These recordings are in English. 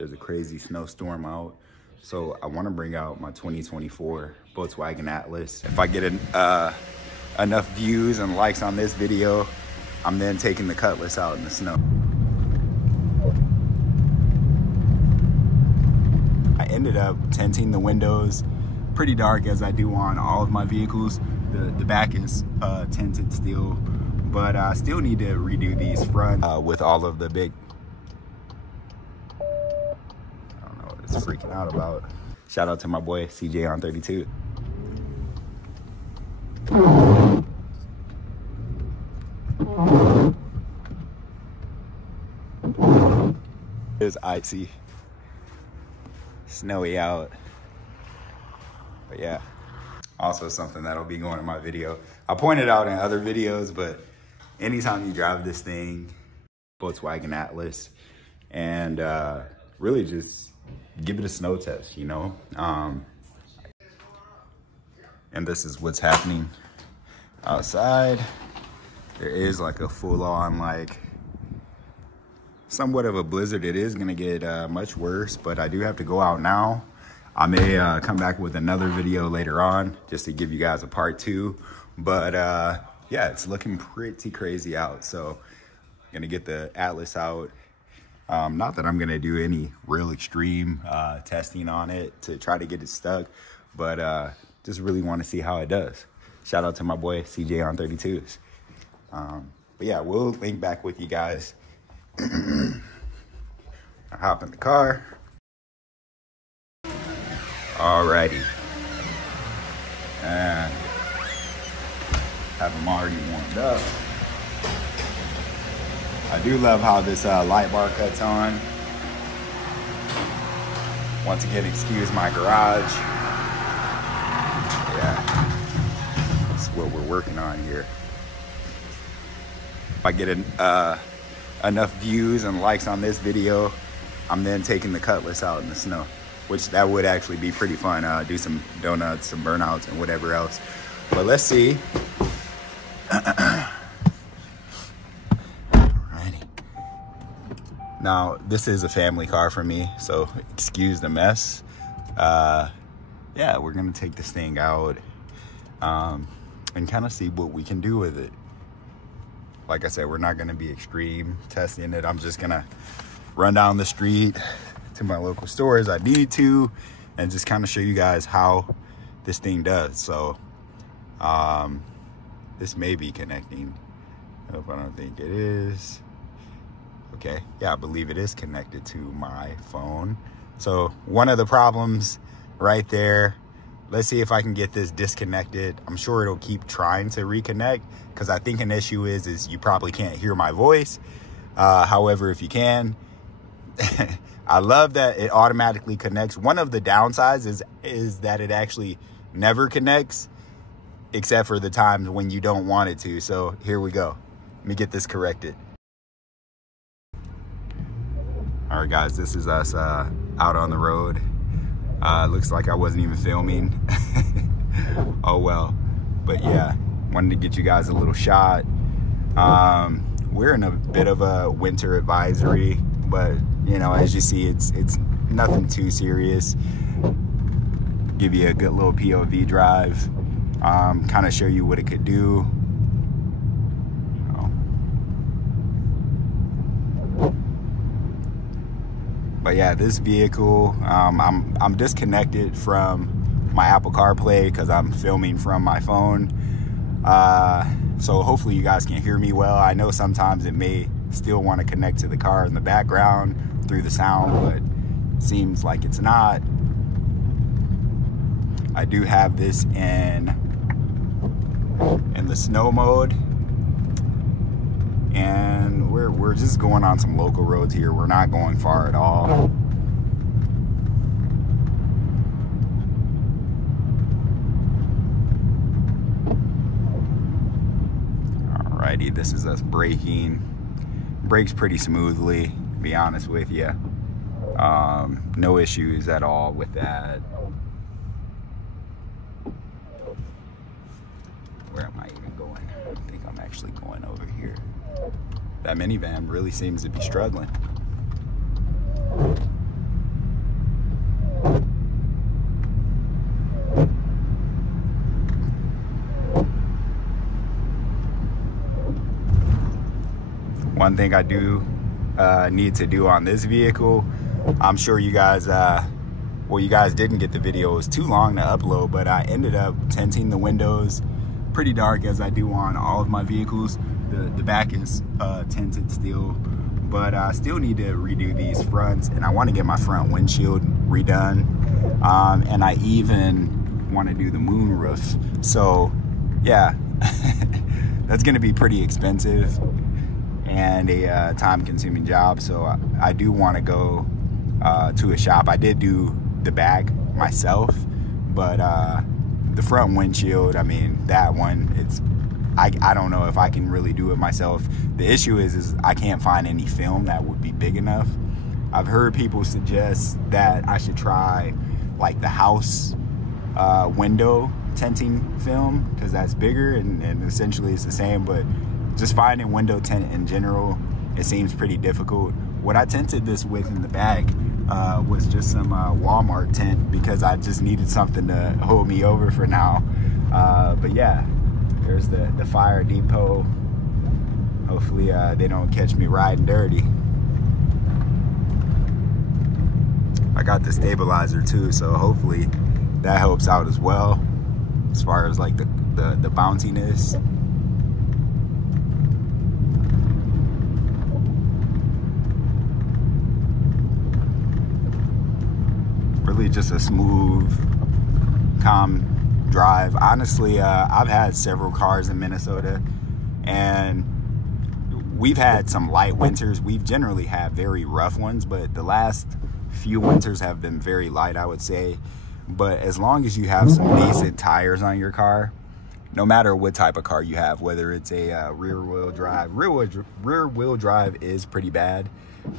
There's a crazy snowstorm out. So I want to bring out my 2024 Volkswagen Atlas. If I get enough views and likes on this video, I'm then taking the Cutlass out in the snow. I ended up tinting the windows pretty dark, as I do on all of my vehicles. The back is tinted still, but I still need to redo these front with all of the big, I don't know what it's freaking out about. Shout out to my boy CJ on 32. It's icy, snowy out, but yeah. Also something that'll be going in my video. I pointed out in other videos, but anytime you drive this thing, Volkswagen Atlas, and really just give it a snow test, you know? And this is what's happening outside. There is like a full-on, like, somewhat of a blizzard. It is gonna get much worse, but I do have to go out now. I may come back with another video later on just to give you guys a part 2. But yeah, it's looking pretty crazy out. So I'm gonna get the Atlas out. Not that I'm gonna do any real extreme testing on it to try to get it stuck, but just really wanna see how it does. Shout out to my boy CJ on 32s. But yeah, we'll link back with you guys. I hop in the car. Alrighty, and have them already warmed up. I do love how this light bar cuts on. Once again, excuse my garage. Yeah, that's what we're working on here. If I get enough views and likes on this video, I'm then taking the Cutlass out in the snow, which that would actually be pretty fun. Do some donuts, some burnouts, and whatever else. But let's see. Alrighty. Now, this is a family car for me, so excuse the mess. Yeah, we're gonna take this thing out and kind of see what we can do with it. Like I said, we're not gonna be extreme testing it. I'm just gonna run down the street to my local stores I need to, and just kind of show you guys how this thing does. So this may be connecting. I don't think it is. Okay, yeah, I believe it is connected to my phone. So one of the problems right there. Let's see if I can get this disconnected. I'm sure it'll keep trying to reconnect, because I think an issue is you probably can't hear my voice. However, if you can, I love that it automatically connects. One of the downsides is that it actually never connects, except for the times when you don't want it to. So here we go. Let me get this corrected. All right, guys, this is us out on the road. Looks like I wasn't even filming. Oh well. But yeah, wanted to get you guys a little shot. We're in a bit of a winter advisory, but you know, as you see, it's nothing too serious. Give you a good little POV drive, kind of show you what it could do. But yeah, this vehicle, I'm disconnected from my Apple CarPlay because I'm filming from my phone. So hopefully you guys can hear me well. I know sometimes it may still want to connect to the car in the background through the sound, but it seems like it's not. I do have this in the snow mode, and we're just going on some local roads here. We're not going far at all. Alrighty, this is us braking. Brakes pretty smoothly, to be honest with you. No issues at all with that. Where am I even going? I think I'm actually going over here. That minivan really seems to be struggling. One thing I do need to do on this vehicle, I'm sure you guys, well, you guys didn't get the video. It was too long to upload, but I ended up tinting the windows pretty dark, as I do on all of my vehicles. The back is tinted still, but I still need to redo these fronts, and I want to get my front windshield redone, and I even want to do the moon roof. So yeah, that's going to be pretty expensive and a time-consuming job. So I do want to go to a shop. I did do the back myself, but the front windshield, I mean, that one, I don't know if I can really do it myself. The issue is I can't find any film that would be big enough. I've heard people suggest that I should try like the house window tinting film, because that's bigger and essentially it's the same, but just finding window tint in general, it seems pretty difficult. What I tinted this with in the back was just some Walmart tint, because I just needed something to hold me over for now. But yeah, there's the fire depot. Hopefully they don't catch me riding dirty. I got the stabilizer too, so hopefully that helps out as well, as far as like the bounciness. Really just a smooth, calm drive. Honestly, I've had several cars in Minnesota, and we've had some light winters. We've generally had very rough ones, but the last few winters have been very light, I would say. But as long as you have some decent tires on your car, no matter what type of car you have, whether it's a rear-wheel drive is pretty bad.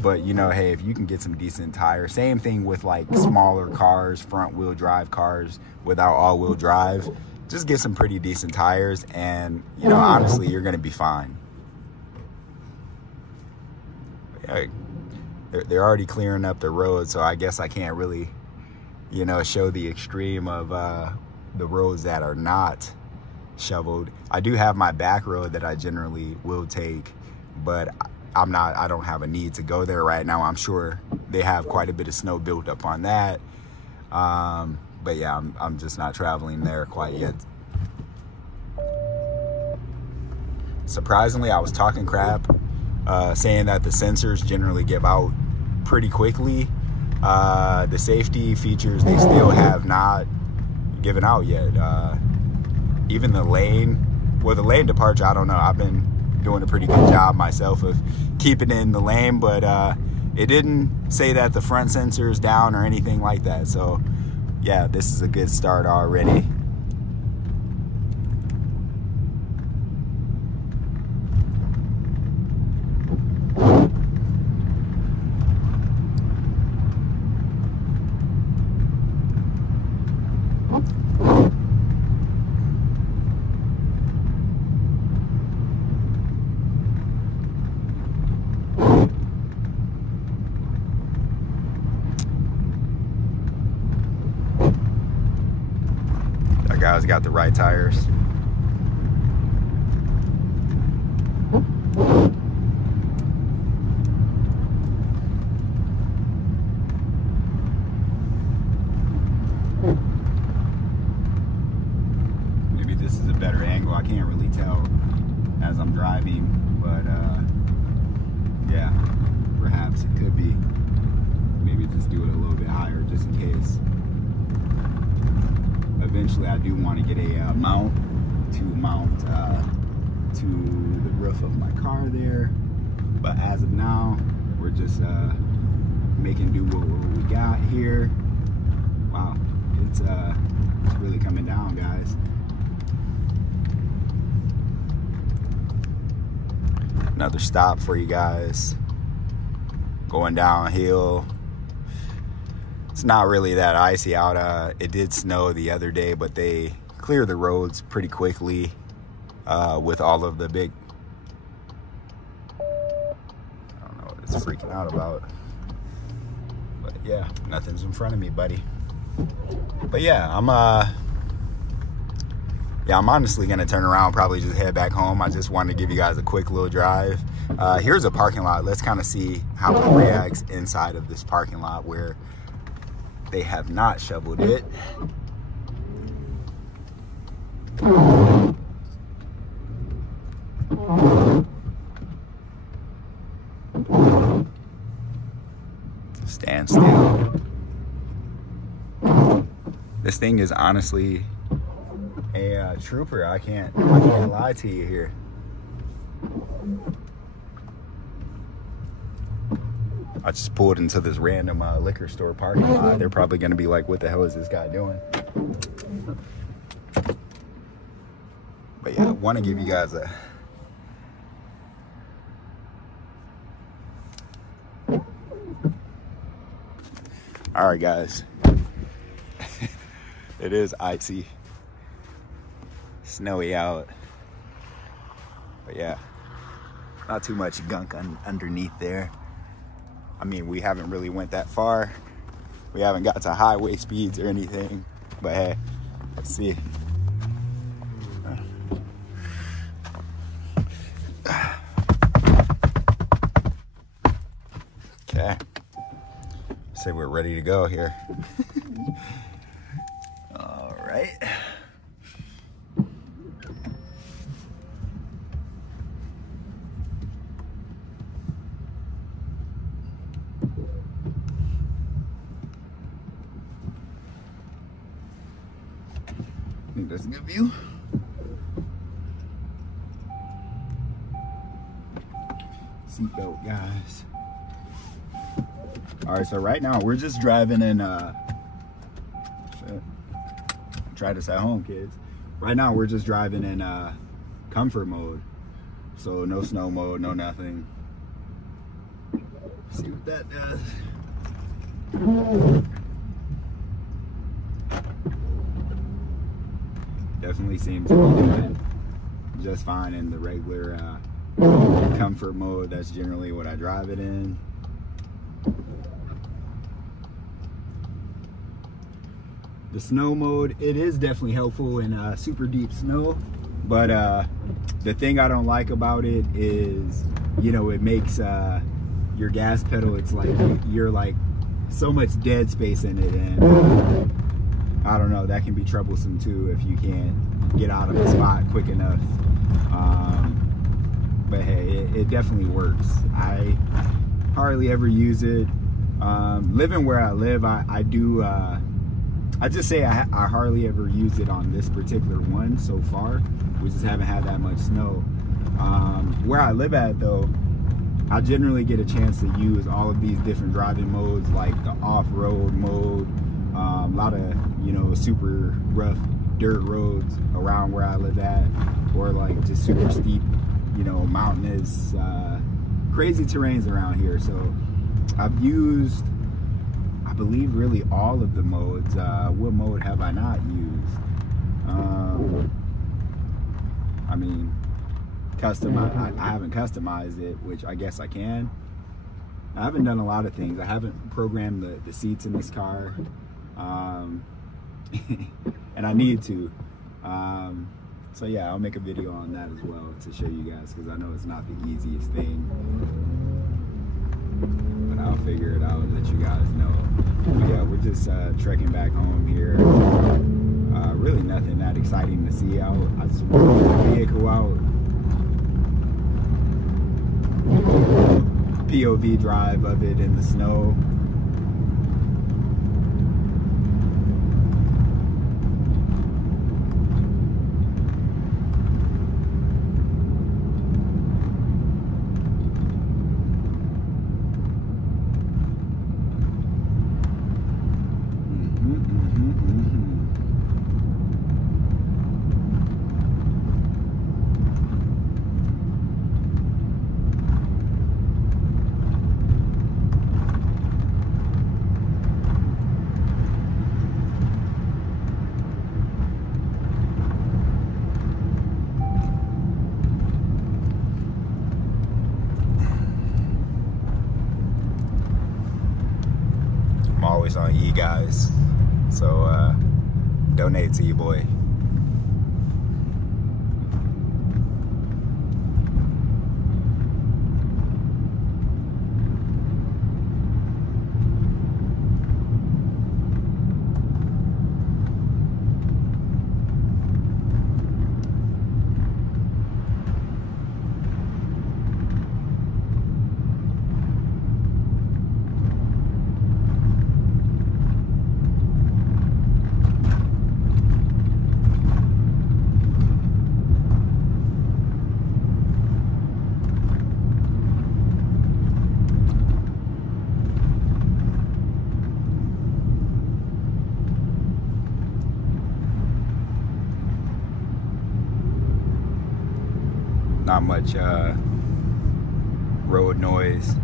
But you know, hey, if you can get some decent tires, same thing with like smaller cars, front-wheel drive cars without all-wheel drive, just get some pretty decent tires, and you know, honestly, you're gonna be fine. They're already clearing up the road, so I guess I can't really, you know, show the extreme of the roads that are not shoveled. I do have my back road that I generally will take, but I don't have a need to go there right now. I'm sure they have quite a bit of snow built up on that. But yeah, I'm just not traveling there quite yet. Surprisingly, I was talking crap, saying that the sensors generally give out pretty quickly. The safety features, they still have not given out yet. Even the lane, well, the lane departure, I don't know. I've been doing a pretty good job myself of keeping in the lane, but it didn't say that the front sensor is down or anything like that. So yeah, this is a good start already. Guys got the right tires. Maybe this is a better angle. I can't really tell as I'm driving, but yeah, perhaps it could be. Maybe just do it a little bit higher just in case. Eventually, I do want to get a mount to the roof of my car there, but as of now, we're just making do what we got here. Wow, it's really coming down, guys. Another stop for you guys. Going downhill. It's not really that icy out. It did snow the other day, but they clear the roads pretty quickly with all of the big... I don't know what it's freaking out about. But yeah, nothing's in front of me, buddy. But yeah, I'm yeah, I'm honestly gonna turn around, probably just head back home. I just wanted to give you guys a quick little drive. Here's a parking lot. Let's kind of see how it reacts inside of this parking lot where they have not shoveled it. Stand still. This thing is honestly a trooper. I can't lie to you here. I just pulled into this random liquor store parking lot. They're probably gonna be like, what the hell is this guy doing? But yeah, I wanna give you guys a all right, guys. It is icy, snowy out. But yeah, not too much gunk underneath there. I mean, we haven't really went that far. We haven't got to highway speeds or anything, but hey, let's see. Okay, say we're ready to go here. All right. I think that's a good view. Seatbelt, guys. All right, so right now we're just driving in, try this at home, kids. Right now we're just driving in comfort mode. So no snow mode, no nothing. See what that does. Definitely seems to be doing just fine in the regular comfort mode. That's generally what I drive it in. The snow mode, it is definitely helpful in super deep snow, but the thing I don't like about it is, you know, it makes your gas pedal, it's like you're like so much dead space in it, and I don't know, that can be troublesome too if you can't get out of the spot quick enough. But hey, it definitely works. I hardly ever use it. Living where I live, I do I just say I hardly ever use it on this particular one so far. We just haven't had that much snow. Where I live at though, I generally get a chance to use all of these different driving modes, like the off-road mode, a lot of, you know, super rough dirt roads around where I live at, or like just super steep, you know, mountainous, crazy terrains around here. So I've used, I believe, really all of the modes. What mode have I not used? I mean, custom, I haven't customized it, which I guess I can. I haven't done a lot of things. I haven't programmed the seats in this car, and I need to. So yeah, I'll make a video on that as well to show you guys, because I know it's not the easiest thing, but I'll figure it out and let you guys know. But yeah, we're just trekking back home here. Really nothing that exciting to see out. I just want to get the vehicle out. POV drive of it in the snow. Always on E, guys, so donate to your boy. Not much road noise.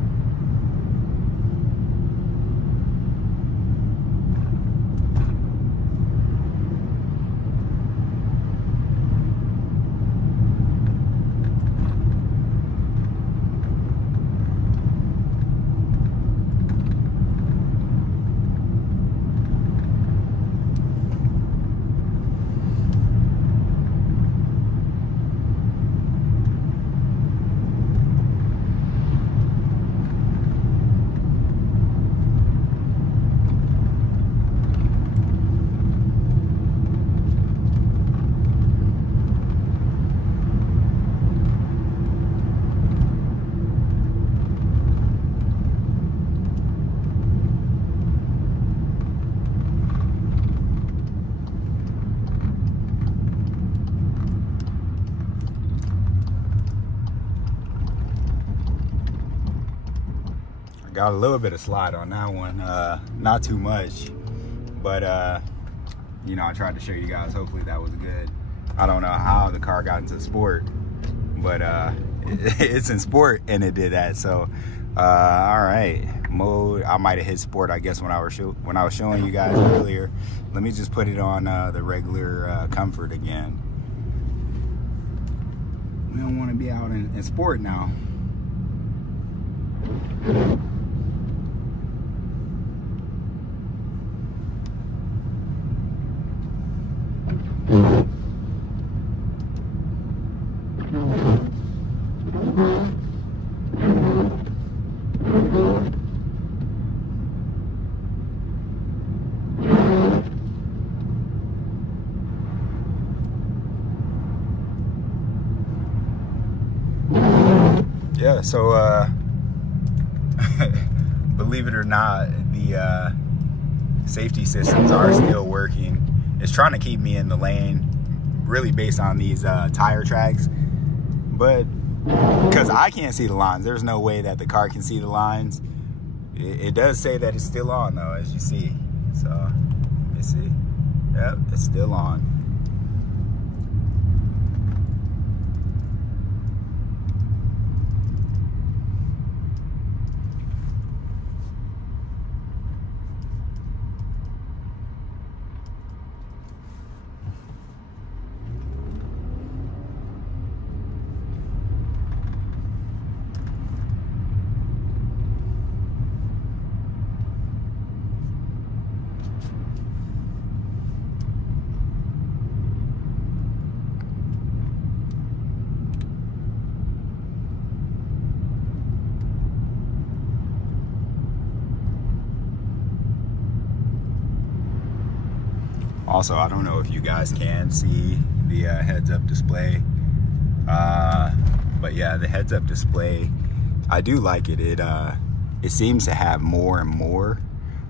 Got a little bit of slide on that one, not too much, but you know, I tried to show you guys. Hopefully that was good. I don't know how the car got into sport, but it's in sport and it did that. So all right, mode, I might have hit sport, I guess, when I was showing you guys earlier. Let me just put it on the regular comfort again. We don't want to be out in sport now. Yeah, so believe it or not, the safety systems are still working. It's trying to keep me in the lane, really based on these tire tracks, but because I can't see the lines, there's no way that the car can see the lines. It does say that it's still on though, as you see. So let me see. Yep, it's still on. Also, I don't know if you guys can see the heads-up display, but yeah, the heads-up display, I do like it. It seems to have more and more.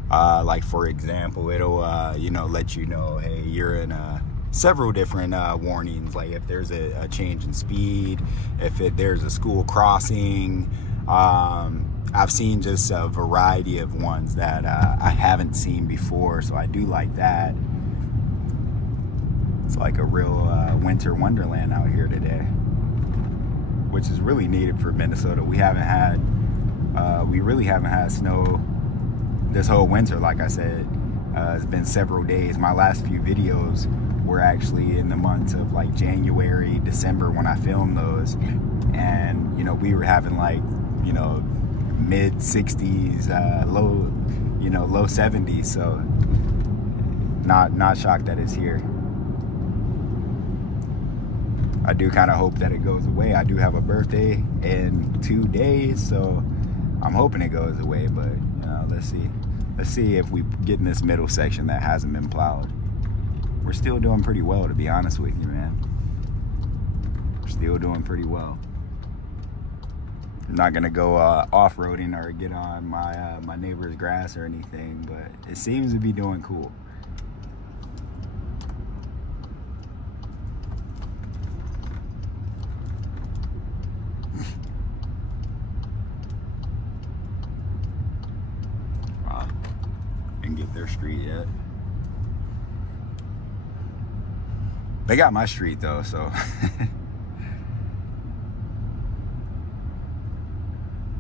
Like for example, it'll you know, let you know, hey, you're in several different warnings. Like if there's a change in speed, if there's a school crossing. I've seen just a variety of ones that I haven't seen before, so I do like that. It's like a real winter wonderland out here today, which is really needed for Minnesota. We really haven't had snow this whole winter. Like I said, it's been several days. My last few videos were actually in the months of like January, December when I filmed those, and you know, we were having like, you know, mid 60s, low 70s. So not shocked that it's here. I do kind of hope that it goes away. I do have a birthday in 2 days, so I'm hoping it goes away, but you know, let's see if we get in this middle section that hasn't been plowed. We're still doing pretty well, to be honest with you, man. We're still doing pretty well. I'm not gonna go off-roading or get on my neighbor's grass or anything, but it seems to be doing cool. Get their street yet. They got my street though, so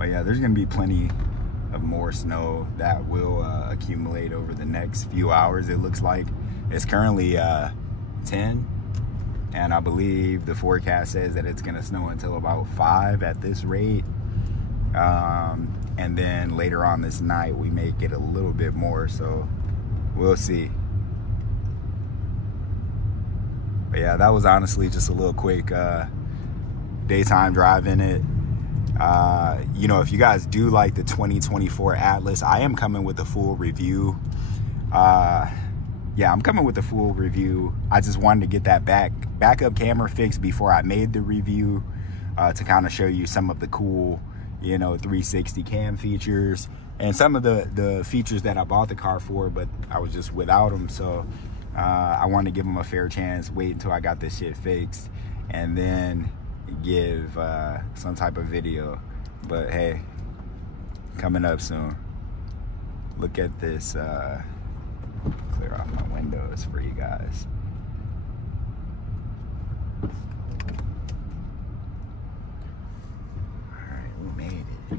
But yeah, there's gonna be plenty of more snow that will accumulate over the next few hours. It looks like it's currently 10, and I believe the forecast says that it's gonna snow until about 5 at this rate. And then later on this night we may get a little bit more, so we'll see. But yeah, that was honestly just a little quick daytime drive in it. You know, if you guys do like the 2024 Atlas, I am coming with a full review. Yeah, I'm coming with a full review. I just wanted to get that backup camera fixed before I made the review, to kind of show you some of the cool, you know, 360 cam features and some of the features that I bought the car for, but I was just without them. So I wanted to give them a fair chance, wait until I got this shit fixed, and then give some type of video. But hey, coming up soon. Look at this, clear off my windows for you guys. All right, we made it.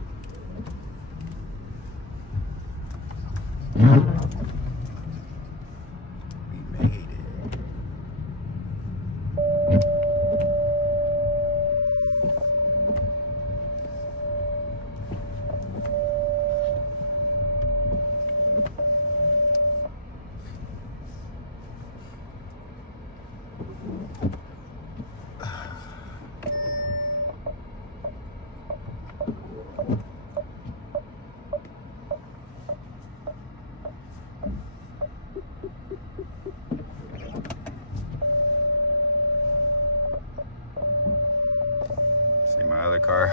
See my other car.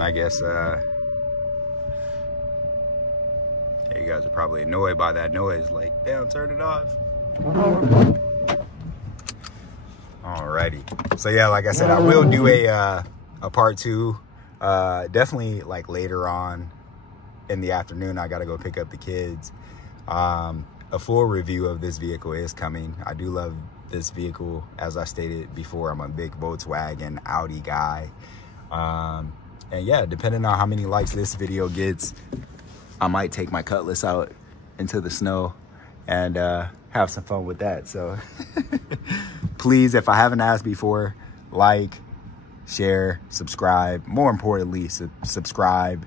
I guess yeah, you guys are probably annoyed by that noise. Like, damn, turn it off. Alrighty. So yeah, like I said, I will do a part 2. Definitely like later on in the afternoon. I gotta go pick up the kids. A full review of this vehicle is coming. I do love this vehicle. As I stated before, I'm a big Volkswagen Audi guy. And yeah, depending on how many likes this video gets, I might take my Cutlass out into the snow and have some fun with that. So please, if I haven't asked before, like, share, subscribe. More importantly, subscribe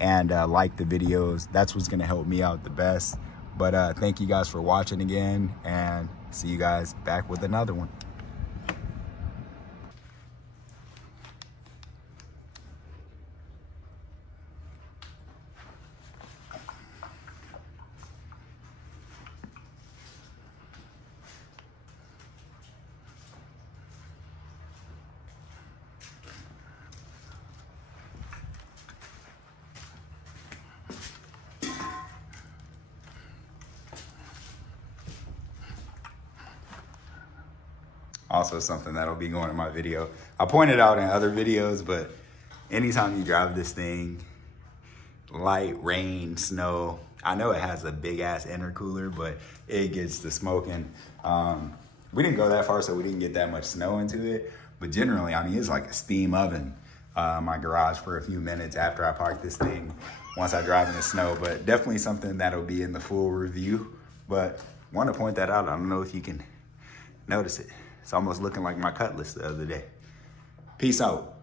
and like the videos. That's what's gonna help me out the best. But thank you guys for watching again, and see you guys back with another one. Also something that'll be going in my video. I pointed out in other videos, but anytime you drive this thing, light, rain, snow, I know it has a big ass intercooler, but it gets the smoking. We didn't go that far, so we didn't get that much snow into it. But generally, I mean, it's like a steam oven. My garage for a few minutes after I park this thing once I drive in the snow. But definitely something that'll be in the full review. But want to point that out. I don't know if you can notice it. It's almost looking like my Cutlass the other day. Peace out.